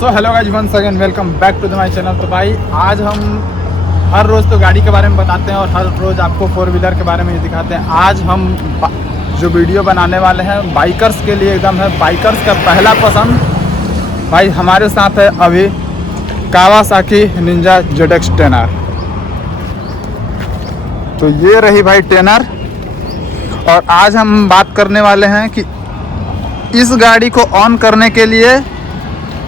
So hello guys, once again welcome back to the my channel. तो भाई आज हम हर रोज़ तो गाड़ी के बारे में बताते हैं और हर रोज़ आपको फोर व्हीलर के बारे में ही दिखाते हैं। आज हम जो वीडियो बनाने वाले हैं बाइकर्स के लिए एकदम है। बाइकर्स का पहला पसंद भाई हमारे साथ है अभी कावासाकी निंजा ZX 10R। तो ये रही भाई 10R और आज हम बात करने वाले हैं कि इस गाड़ी को ऑन करने के लिए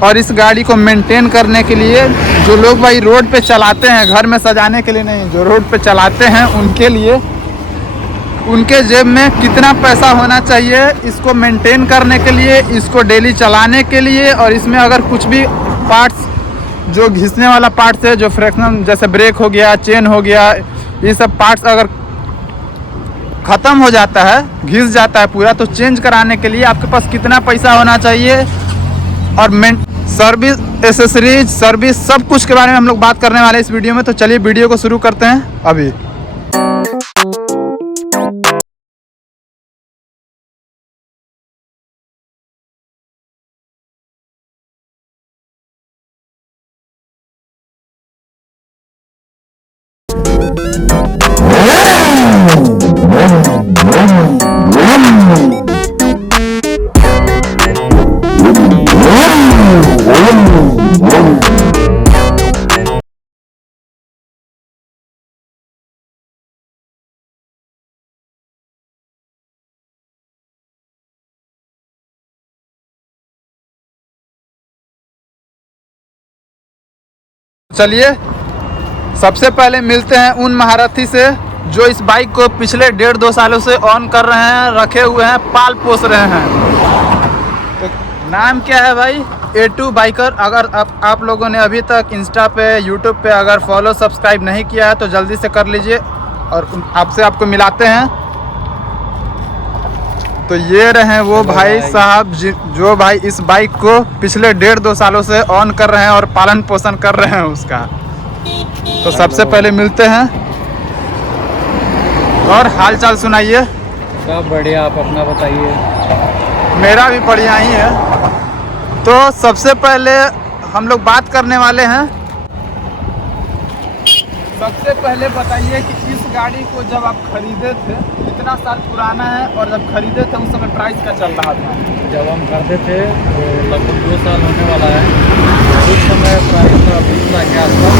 और इस गाड़ी को मेंटेन करने के लिए जो लोग भाई रोड पे चलाते हैं, घर में सजाने के लिए नहीं, जो रोड पे चलाते हैं उनके लिए उनके जेब में कितना पैसा होना चाहिए इसको मेंटेन करने के लिए, इसको डेली चलाने के लिए। और इसमें अगर कुछ भी पार्ट्स जो घिसने वाला पार्ट्स है, जो फ्रैक्शन जैसे ब्रेक हो गया, चेन हो गया, ये सब पार्ट्स अगर ख़त्म हो जाता है, घिस जाता है पूरा, तो चेंज कराने के लिए आपके पास कितना पैसा होना चाहिए और सर्विस, एसेसरीज, सर्विस, सब कुछ के बारे में हम लोग बात करने वाले हैं इस वीडियो में। तो चलिए वीडियो को शुरू करते हैं अभी। चलिए सबसे पहले मिलते हैं उन महारथी से जो इस बाइक को पिछले 1.5-2 सालों से ऑन कर रहे हैं, रखे हुए हैं, पाल पोस रहे हैं। तो नाम क्या है भाई? A2 biker. अगर आप लोगों ने अभी तक इंस्टा पे, यूट्यूब पे अगर फॉलो सब्सक्राइब नहीं किया है तो जल्दी से कर लीजिए और आपको मिलाते हैं। तो ये रहे वो भाई साहब जो भाई इस बाइक को पिछले 1.5-2 सालों से ऑन कर रहे हैं और पालन पोषण कर रहे हैं उसका। तो सबसे पहले मिलते हैं और हाल चाल सुनाइए। सब बढ़िया, आप अपना बताइए। मेरा भी बढ़िया ही है। तो सबसे पहले हम लोग बात करने वाले हैं, सबसे पहले बताइए कि इस गाड़ी को जब आप खरीदे थे कितना साल पुराना है और जब खरीदे थे उस समय प्राइस क्या चल रहा था? जब हम खरीदे थे तो लगभग 2 साल होने वाला है। उस समय प्राइस था 20 लाख के आसपास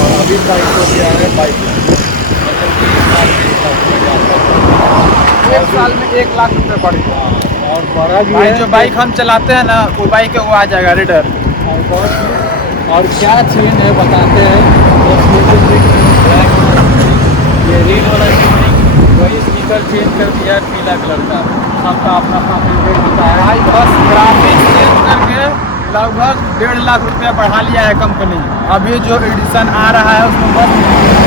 और अभी प्राइस हो गया है 22 लाख। मतलब 1 साल में 1 लाख रुपये बढ़ गया और बड़ा भी है। जो बाइक हम चलाते हैं ना वो बाइक वो आ जाएगा रेडर। और क्या चेंज है बताते हैं। ये रील वाला वही स्पीकर चेंज कर दिया पीला कलर का। सबका अपना अपना फेवरेट होता है भाई। बस ग्राफिक्स चेंज करके लगभग 1.5 लाख रुपया बढ़ा लिया है कंपनी। अभी जो एडिशन आ रहा है उसमें बस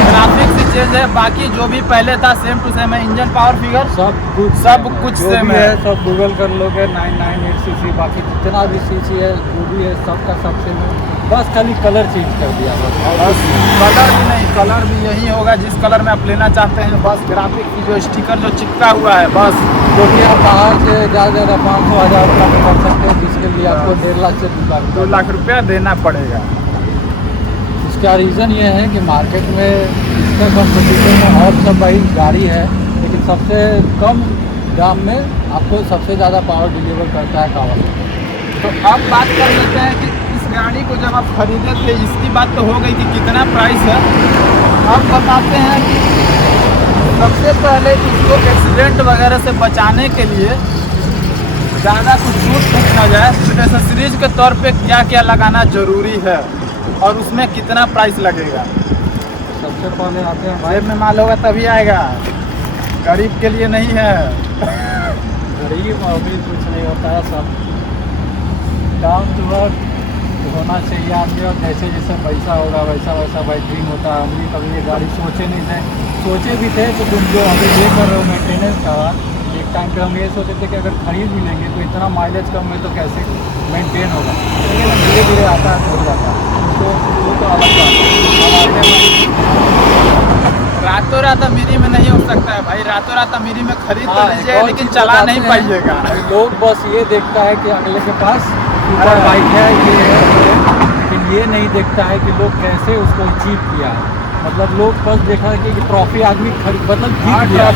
ग्राफिक्स चेंज है, बाकी जो भी पहले था सेम टू सेम है। इंजन पावर फिगर सब कुछ सेम है। सब गूगल कर लोगे 998 cc, बाकी जितना भी cc है जो भी है सबका सब सेम है। बस खाली कलर चेंज कर दिया बस कलर भी नहीं, कलर भी यही होगा जिस कलर में आप लेना चाहते हैं। बस ग्राफिक की जो स्टिकर जो चिपका हुआ है बस, क्योंकि आप बाहर से ज़्यादा 500-1000 रुपया में कर सकते हैं, जिसके लिए आपको 1.5 लाख से 2 लाख रुपया देना पड़ेगा। इसका रीज़न ये है कि मार्केट में इसका कंपटीशन में और सब भाई गाड़ी है, लेकिन सबसे कम दाम में आपको सबसे ज़्यादा पावर डिलीवर करता है कावासाकी। तो अब बात कर लेते हैं कि गाड़ी को जब आप खरीदे थे, इसकी बात तो हो गई कि कितना प्राइस है। अब बताते हैं कि सबसे पहले इसको एक्सीडेंट वगैरह से बचाने के लिए ज़्यादा कुछ छूट पूछना जाए तो एसेसरीज के तौर पे क्या क्या लगाना ज़रूरी है और उसमें कितना प्राइस लगेगा। सबसे पहले आते हैं जेब में माल होगा तभी आएगा, गरीब के लिए नहीं है। गरीब अभी कुछ नहीं होता है, सब डाउन टू अर्थ होना चाहिए आदमी। और जैसे जैसे पैसा होगा वैसा वैसा भाई ड्रीम होता है। हम भी कभी ये गाड़ी सोचे नहीं थे, सोचे भी थे तो तुम जो अभी ये कर रहे हो मेंटेनेंस का, एक टाइम पे हम ये सोचे थे कि अगर खरीद भी लेंगे तो इतना माइलेज कम है तो कैसे मेंटेन होगा, लेकिन धीरे धीरे आता है, हो जाता है। तो वो तो अलग बात है। रातों रात अमीरी में नहीं हो सकता है भाई। रातों रात अमीरी में खरीद तो लीजिए लेकिन चला नहीं पाइएगा। लोग बस ये देखता है कि अगले के पास बाइक है, ये है, ये नहीं देखता है कि लोग कैसे उसको अचीव किया है। मतलब लोग बस देखा है कि ट्रॉफी आदमी मतलब जीत गया।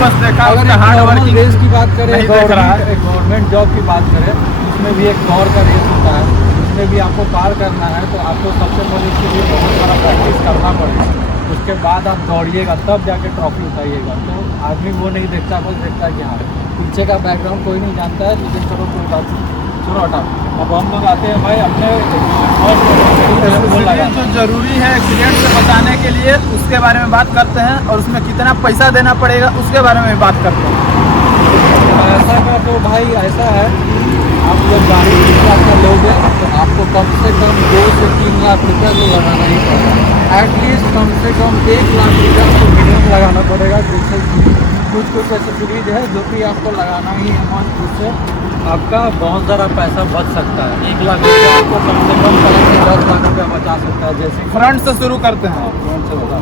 बस देखा अगर हार्ड वर्किंग रेस की बात करें, नहीं देख रहा है। गवर्नमेंट जॉब की बात करें, उसमें भी एक दौड़ का रेस होता है, उसमें भी आपको पार करना है तो आपको सबसे पहले उसके लिए बहुत सारा प्रैक्टिस करना पड़ेगा। उसके बाद आप दौड़िएगा तब जाके ट्रॉफी उठाइएगा। तो आदमी वो नहीं देखता, बस देखता है कि हाँ पीछे का बैकग्राउंड कोई नहीं जानता है। लेकिन चलो कोई बात नहीं, चलो हटाओ। अब हम लोग आते हैं भाई अपने जो जरूरी है एक्सीडेंट से बचाने के लिए उसके बारे में बात करते हैं, और उसमें कितना पैसा देना पड़ेगा उसके बारे में बात करते हैं। पैसा का तो भाई ऐसा है कि आप जब गाड़ी का लोगे तो आपको कम से कम 2 से 3 लाख रुपया तो लगाना ही पड़ेगा। एटलीस्ट कम से कम 1 लाख रुपया तो मिनिमम लगाना पड़ेगा। जिससे कुछ ऐसे सीरीज है जो कि आपको लगाना ही है मन, जिससे आपका बहुत ज़्यादा पैसा बच सकता है। 1 लाख रुपया आपको कम से कम 5 से 10 लाख रुपया बचा सकता है। जैसे फ्रंट से शुरू करते हैं। फ्रंट से बता,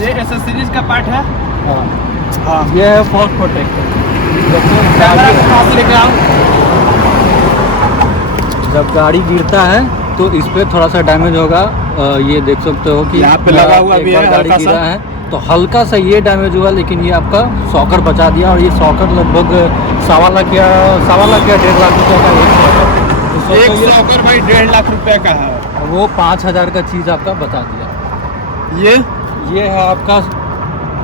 ये एसेसरीज का पार्ट है। हाँ ये है फॉग प्रोटेक्टर। कैमरा के पास लेके आओ। जब गाड़ी गिरता है तो इस पे थोड़ा सा डैमेज होगा। ये देख सकते हो कि यहाँ पे लगा हुआ भी है गाड़ी हल्का सा। गिरा है तो हल्का सा ये डैमेज हुआ, लेकिन ये आपका सॉकर बचा दिया। और ये सॉकर लगभग 1.25 लाख या 1.5 लाख रुपये का एक सॉकर। एक सॉकर भाई 1.5 लाख रुपए का है। वो 5,000 का चीज़ आपका बचा दिया। ये है आपका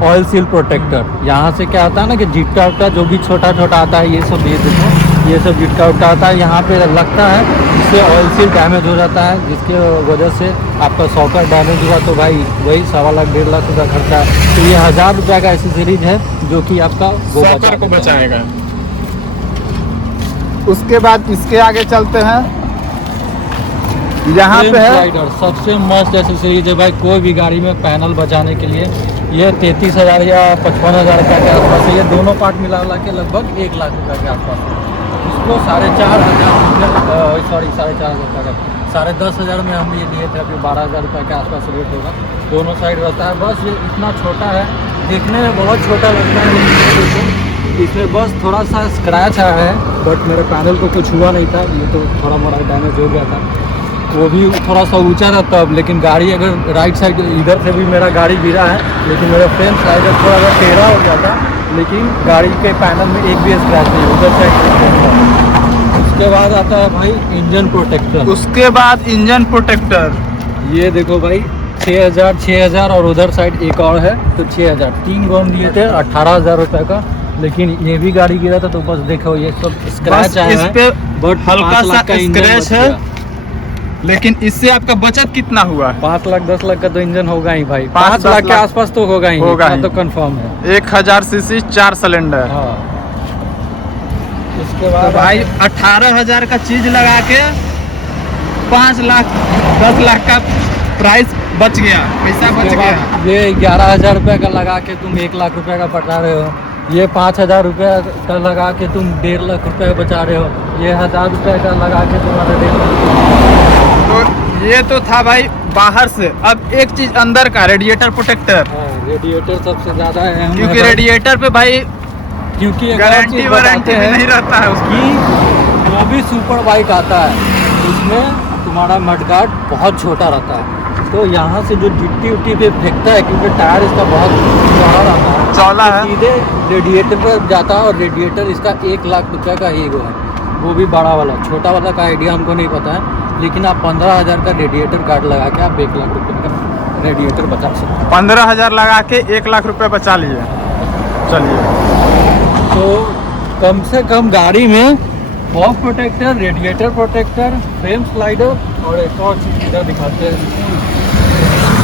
ऑयल सील प्रोटेक्टर। यहाँ से क्या आता है ना कि झिटका उटका जो भी छोटा छोटा आता है ये सब, ये देखो ये सब झिटका उटका आता है यहाँ पे लगता है, जिससे ऑयल सील डैमेज हो जाता है, जिसके वजह से आपका सॉकर डैमेज हुआ तो भाई वही 1.25 लाख 1.5 लाख रुपया खर्चा है। तो ये 1000 रुपये का एसेसरीज है जो कि आपका वो सॉकर को बचाएगा। उसके बाद इसके आगे चलते हैं। यहाँ पे है स्लाइडर, सबसे मस्त एसेसरीज है भाई कोई भी गाड़ी में पैनल बचाने के लिए। ये 33,000 या 55,000 रुपये के आसपास है। ये दोनों पार्ट मिला के लगभग 1 लाख रुपये के आसपास है। इसको 4,500 सॉरी 4,500 रुपये का 10,500 में हम ये लिए थे। अभी 12,000 रुपये के आसपास रेट होगा। दोनों साइड रहता है। बस ये इतना छोटा है, देखने में बहुत छोटा लगता है, लेकिन इसमें बस थोड़ा सा स्क्रैच आया है। बट मेरे पैनल को कुछ हुआ नहीं था, ये तो थोड़ा मोड़ा डैमेज हो गया था। वो भी थोड़ा सा ऊंचा रहता है। लेकिन गाड़ी अगर राइट साइड इधर से भी मेरा गाड़ी गिरा है, लेकिन मेरा फ्रेम स्लाइडर थोड़ा सा टेढ़ा हो गया था, लेकिन गाड़ी के पैनल में एक भी स्क्रैच नहीं, उधर साइड। उसके बाद आता है भाई इंजन प्रोटेक्टर। उसके बाद इंजन प्रोटेक्टर। ये देखो भाई 6,000 और उधर साइड एक और है तो 6,000, 3 गोम दिए थे 18,000 रुपये का। लेकिन ये भी गाड़ी गिरा था तो बस देखो ये सब स्क्रैच आया इस है। पे बट हल्का सा स्क्रैच है, लेकिन इससे आपका बचत कितना हुआ है? 5 लाख 10 लाख का तो इंजन होगा ही भाई। 5 5 लाख के आसपास तो होगा ही, तो कंफर्म है। 1000 सीसी 4 सिलेंडर। हाँ। इसके तो बाद भाई 18,000 का चीज लगा के 5 लाख 10 लाख का प्राइस बच गया, पैसा बच गया। ये 11,000 रुपये का लगा के तुम 1 लाख रुपये का बचा रहे हो। ये 5,000 रुपये का लगा के तुम 1.5 लाख रुपये बचा रहे हो। ये 1,000 रुपये का लगा के तुम्हारा 1.5 लाख। तो ये तो था भाई बाहर से। अब एक चीज अंदर का रेडिएटर प्रोटेक्टर। रेडिएटर सबसे ज्यादा है, क्योंकि रेडिएटर पे भाई क्योंकि गारंटी वारंटी भी नहीं रहता है उसकी। जो भी सुपर बाइक आता है उसमें तुम्हारा मडगार्ड बहुत छोटा रहता है, तो यहाँ से जो गिट्टी उट्टी पे फेंकता है, क्योंकि टायर इसका बहुत चौड़ा रहता है, चौड़ा तो है, सीधे रेडिएटर पर जाता है। और रेडिएटर इसका 1 लाख रुपये का ही वो है, वो भी बड़ा वाला। छोटा वाला का आइडिया हमको नहीं पता है, लेकिन आप 15,000 का रेडिएटर गार्ड लगा के आप 1 लाख रुपये का रेडिएटर बचा सकते हैं। 15,000 लगा के 1 लाख रुपए बचा लिए। चलिए, तो कम से कम गाड़ी में fog protector, radiator protector, frame slider और एक और चीज़ इधर दिखाते हैं।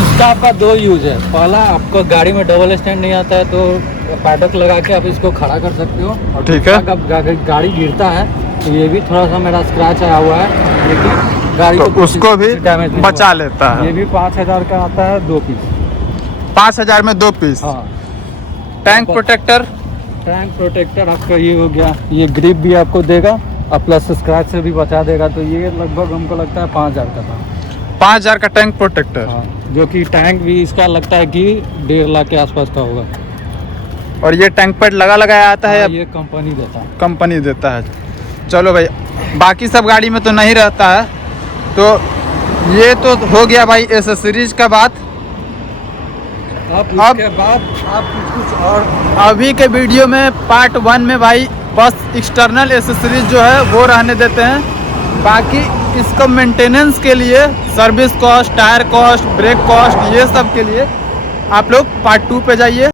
इसका आपका 2 यूज़ है। पहला, आपको गाड़ी में डबल स्टैंड नहीं आता है तो पैडक लगा के आप इसको खड़ा कर सकते हो। और ठीक है। जब गाड़ी गिरता है तो ये भी थोड़ा सा मेरा स्क्रैच आया हुआ है, लेकिन गाड़ी तो को उसको भी डैमेज बचा लेता ये है। भी 5,000 का आता है 2 पीस। 5,000 में 2 पीस। हाँ। Tank protector. टैंक प्रोटेक्टर आपका ये हो गया। ये ग्रिप भी आपको देगा और प्लस स्क्रैच से भी बचा देगा। तो ये लगभग हमको लगता है 5,000 का था। 5,000 का टैंक प्रोटेक्टर। हाँ, जो कि टैंक भी इसका लगता है कि 1.5 लाख के आसपास का होगा। और ये टैंक पैड लगाया आता है हाँ, या ये कंपनी देता है। कंपनी देता है? चलो भाई, बाकी सब गाड़ी में तो नहीं रहता है, तो ये तो हो गया भाई एसेसरीज का बात। अब अब- उसके बाद आप कुछ और अभी के वीडियो में पार्ट 1 में भाई बस एक्सटर्नल एसेसरीज जो है वो रहने देते हैं। बाकी इसको मेंटेनेंस के लिए service cost, tyre cost, brake cost, ये सब के लिए आप लोग पार्ट 2 पे जाइए।